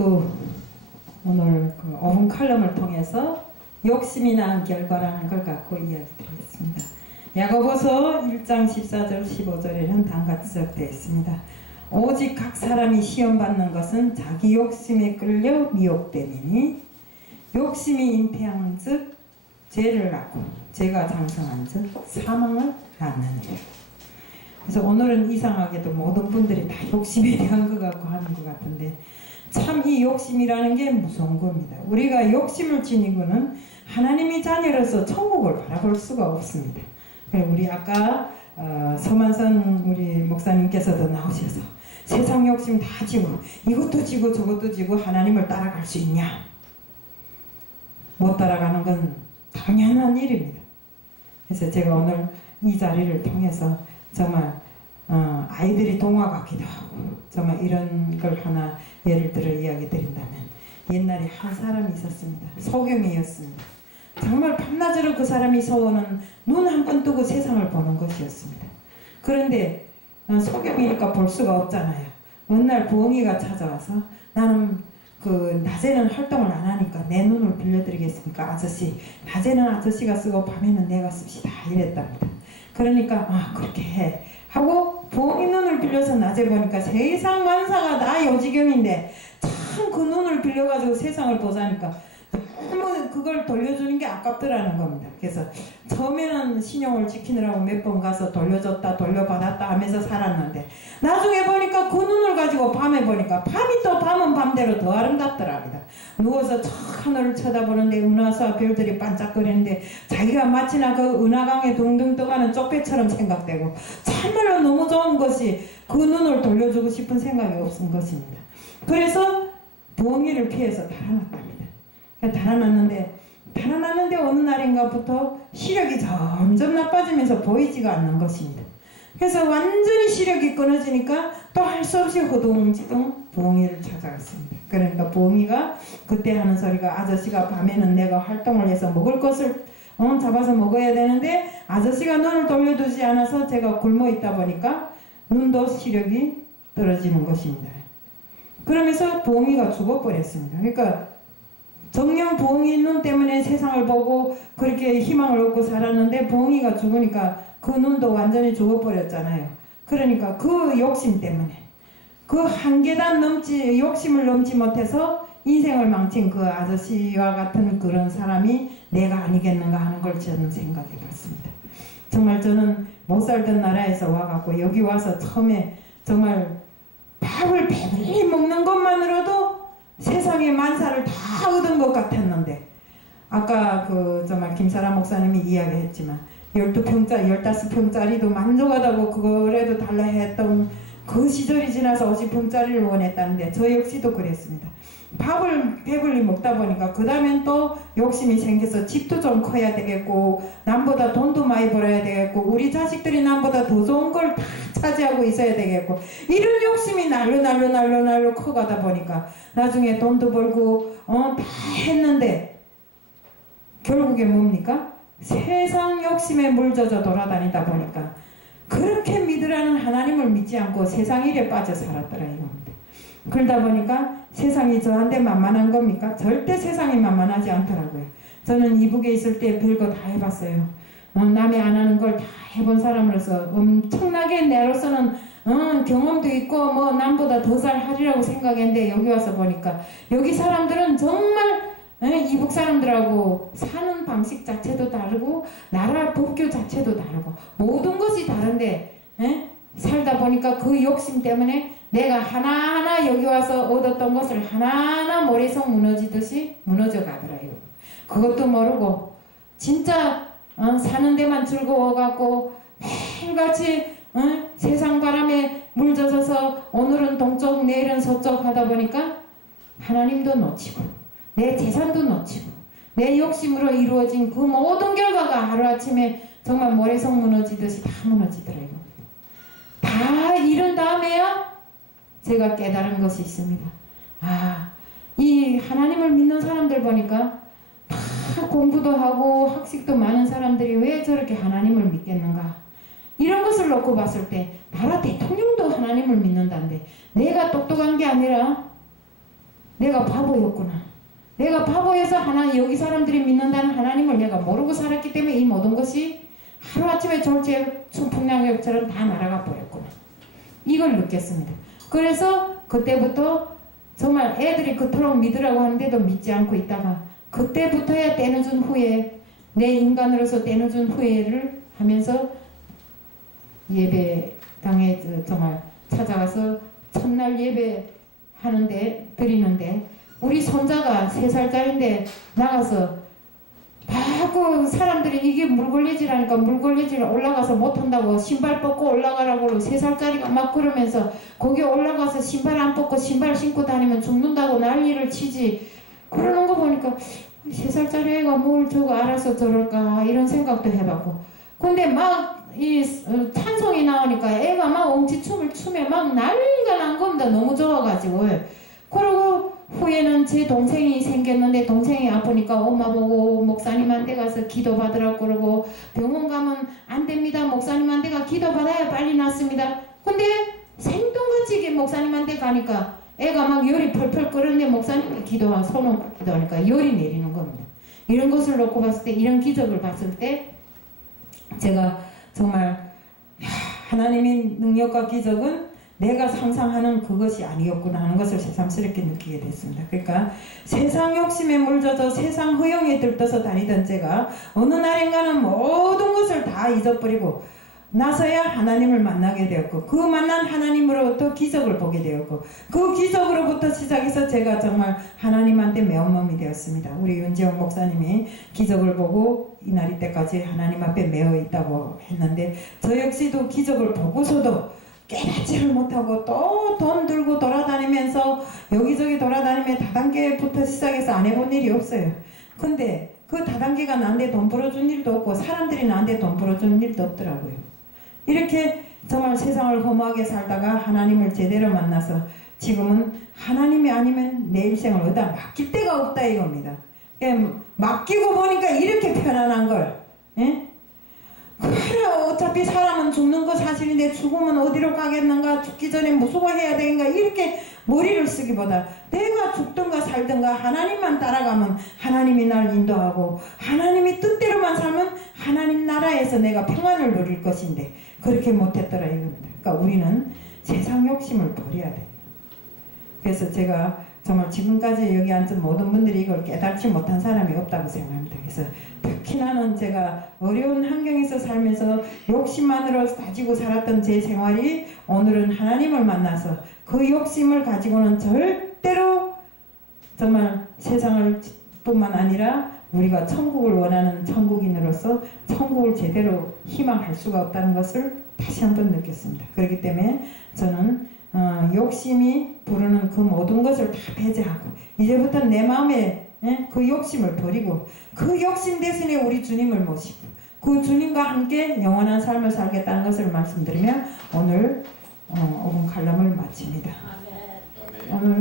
또 오늘 그 어분 칼럼을 통해서 욕심이 낳은 결과라는 걸 갖고 이야기 드리겠습니다. 야고보서 1장 14절 15절에는 다음같이 적되어 있습니다. 오직 각 사람이 시험받는 것은 자기 욕심에 끌려 미혹됨이니 욕심이 잉태한즉 죄를 낳고 죄가 장성한즉 사망을 낳느니라. 그래서 오늘은 이상하게도 모든 분들이 다 욕심에 대한 것 갖고 하는 것 같은데 참 이 욕심이라는 게 무서운 겁니다. 우리가 욕심을 지니고는 하나님의 자녀로서 천국을 바라볼 수가 없습니다. 우리 아까 서만선 우리 목사님께서도 나오셔서 세상 욕심 다 지고 이것도 지고 저것도 지고 하나님을 따라갈 수 있냐? 못 따라가는 건 당연한 일입니다. 그래서 제가 오늘 이 자리를 통해서 정말 아이들이 동화 같기도 하고 정말 이런 걸 하나 예를 들어 이야기 드린다면 옛날에 한 사람이 있었습니다. 소경이었습니다. 정말 밤낮으로 그 사람이 소원은 눈 한 번 뜨고 세상을 보는 것이었습니다. 그런데 소경이니까 볼 수가 없잖아요. 어느 날 부엉이가 찾아와서 나는 그 낮에는 활동을 안 하니까 내 눈을 빌려드리겠습니까? 아저씨 낮에는 아저씨가 쓰고 밤에는 내가 씁시다 이랬답니다. 그러니까 그렇게 해 하고 부엉이 눈을 빌려서 낮에 보니까 세상 만사가 다 요지경인데 참 그 눈을 빌려가지고 세상을 보자니까 너무 그걸 돌려주는 게 아깝더라는 겁니다. 그래서 처음에는 신용을 지키느라고 몇 번 가서 돌려줬다 돌려받았다 하면서 살았는데 나중에 보니까 그 눈을 가지고 밤에 보니까 밤이 또 밤은 밤대로 더 아름답더랍니다. 누워서 저 하늘을 쳐다보는데 은하수와 별들이 반짝거리는데 자기가 마치나 그 은하강에 둥둥 떠가는 쪽배처럼 생각되고 참말로 너무 좋은 것이 그 눈을 돌려주고 싶은 생각이 없은 것입니다. 그래서 부엉이를 피해서 달아났답니다. 달아났는데 어느 날인가부터 시력이 점점 나빠지면서 보이지가 않는 것입니다. 그래서 완전히 시력이 끊어지니까 또 할 수 없이 허둥지둥 부엉이를 찾아갔습니다. 그러니까 부엉이가 그때 하는 소리가 아저씨가 밤에는 내가 활동을 해서 먹을 것을 잡아서 먹어야 되는데 아저씨가 눈을 돌려두지 않아서 제가 굶어 있다 보니까 눈도 시력이 떨어지는 것입니다. 그러면서 부엉이가 죽어버렸습니다. 그러니까 정녕 부엉이 눈 때문에 세상을 보고 그렇게 희망을 얻고 살았는데 부엉이가 죽으니까 그 눈도 완전히 죽어버렸잖아요. 그러니까 그 욕심 때문에 그 한 계단 욕심을 넘지 못해서 인생을 망친 그 아저씨와 같은 그런 사람이 내가 아니겠는가 하는 걸 저는 생각해 봤습니다. 정말 저는 못 살던 나라에서 와갖고 여기 와서 처음에 정말 밥을 배불리 먹는 것만으로도 세상의 만사를 다 얻은 것 같았는데 아까 그 정말 김사라 목사님이 이야기했지만 12평짜리 15평짜리도 만족하다고 그거라도 달라 했던 그 시절이 지나서 50평짜리를 원했다는데 저 역시도 그랬습니다. 밥을 배불리 먹다 보니까 그 다음엔 또 욕심이 생겨서 집도 좀 커야 되겠고 남보다 돈도 많이 벌어야 되겠고 우리 자식들이 남보다 더 좋은 걸 다 차지하고 있어야 되겠고 이런 욕심이 날로 커가다 보니까 나중에 돈도 벌고 다 했는데 결국에 뭡니까? 세상 욕심에 물젖어 돌아다니다 보니까 그렇게 믿으라는 하나님을 믿지 않고 세상 일에 빠져 살았더라 이겁니다. 그러다 보니까 세상이 저한테 만만한 겁니까? 절대 세상이 만만하지 않더라고요. 저는 이북에 있을 때 별거 다 해봤어요. 남이 안 하는 걸 다 해본 사람으로서 엄청나게 내로서는 경험도 있고 뭐 남보다 더 잘하리라고 생각했는데 여기 와서 보니까 여기 사람들은 정말 이북 사람들하고 사는 방식 자체도 다르고 나라 법규 자체도 다르고 모든 것이 다른데 살다 보니까 그 욕심 때문에 내가 하나하나 여기 와서 얻었던 것을 하나하나 모래성 무너지듯이 무너져 가더라요. 그것도 모르고 진짜 사는 데만 즐거워갖고 매일같이 세상 바람에 물젖어서 오늘은 동쪽 내일은 서쪽 하다 보니까 하나님도 놓치고 내 재산도 놓치고 내 욕심으로 이루어진 그 모든 결과가 하루아침에 정말 모래성 무너지듯이 다 무너지더라고요. 다 이런 다음에야 제가 깨달은 것이 있습니다. 이 하나님을 믿는 사람들 보니까 다 공부도 하고 학식도 많은 사람들이 왜 저렇게 하나님을 믿겠는가? 이런 것을 놓고 봤을 때 나라 대통령도 하나님을 믿는다는데 내가 똑똑한 게 아니라 내가 바보였구나. 내가 바보여서 여기 사람들이 믿는다는 하나님을 내가 모르고 살았기 때문에 이 모든 것이 하루아침에 졸지에 풍랑역처럼 다 날아가 버렸구나. 이걸 느꼈습니다. 그래서 그때부터 정말 애들이 그토록 믿으라고 하는데도 믿지 않고 있다가 그때부터야 떼어준 후에 내 인간으로서 떼어준 후회를 하면서 예배당에 정말 찾아가서 첫날 예배 드리는데 우리 손자가 3살짜리인데 나가서 자꾸 사람들이 이게 물걸레질하니까 물걸레질 올라가서 못한다고 신발 벗고 올라가라고 3살짜리가 막 그러면서 거기 올라가서 신발 안 벗고 신발 신고 다니면 죽는다고 난리를 치지. 그러는 거 보니까 3살짜리 애가 뭘 저거 알아서 저럴까 이런 생각도 해봤고, 근데 막 이 찬송이 나오니까 애가 막 엉치춤을 추며 막 난리가 난 겁니다. 너무 좋아가지고. 그러고 후에는 제 동생이 생겼는데 동생이 아프니까 엄마 보고 목사님한테 가서 기도받으라고 그러고, 병원 가면 안 됩니다. 목사님한테 가 기도받아야 빨리 낫습니다. 근데 생뚱같이 목사님한테 가니까 애가 막 열이 펄펄 끓는데 목사님께 손을 기도하니까 열이 내리는 겁니다. 이런 것을 놓고 봤을 때, 이런 기적을 봤을 때 제가 정말 하나님의 능력과 기적은 내가 상상하는 그것이 아니었구나 하는 것을 새삼스럽게 느끼게 됐습니다. 그러니까 세상 욕심에 물져서 세상 허영에 들떠서 다니던 제가 어느 날인가는 모든 것을 다 잊어버리고 나서야 하나님을 만나게 되었고, 그 만난 하나님으로부터 기적을 보게 되었고, 그 기적으로부터 시작해서 제가 정말 하나님한테 매운몸이 되었습니다. 우리 윤지영 목사님이 기적을 보고 이날 이때까지 하나님 앞에 매어 있다고 했는데, 저 역시도 기적을 보고서도 깨닫지를 못하고 또 돈 들고 돌아다니면서 여기저기 돌아다니며 다단계부터 시작해서 안 해본 일이 없어요. 근데 그 다단계가 나한테 돈 벌어준 일도 없고 사람들이 나한테 돈 벌어준 일도 없더라고요. 이렇게 정말 세상을 허무하게 살다가 하나님을 제대로 만나서 지금은 하나님이 아니면 내 일생을 어디다 맡길 데가 없다 이겁니다. 맡기고 보니까 이렇게 편안한 걸. 예? 그래, 어차피 사람은 죽는 거 사실인데 죽으면 어디로 가겠는가, 죽기 전에 무슨 거 해야 되는가, 이렇게 머리를 쓰기보다 내가 죽든가 살든가 하나님만 따라가면 하나님이 날 인도하고, 하나님이 뜻대로만 살면 하나님 나라에서 내가 평안을 누릴 것인데 그렇게 못했더라 이겁니다. 그러니까 우리는 세상 욕심을 버려야 돼요. 그래서 제가 정말 지금까지 여기 앉은 모든 분들이 이걸 깨닫지 못한 사람이 없다고 생각합니다. 그래서 특히 나는 제가 어려운 환경에서 살면서 욕심만으로 가지고 살았던 제 생활이 오늘은 하나님을 만나서 그 욕심을 가지고는 절대로 정말 세상을 뿐만 아니라 우리가 천국을 원하는 천국인으로서 천국을 제대로 희망할 수가 없다는 것을 다시 한번 느꼈습니다. 그렇기 때문에 저는 욕심이 부르는 그 모든 것을 다 배제하고 이제부터 내 마음에 그 욕심을 버리고 그 욕심 대신에 우리 주님을 모시고 그 주님과 함께 영원한 삶을 살겠다는 것을 말씀드리며 오늘 5분 칼럼을 마칩니다. 오늘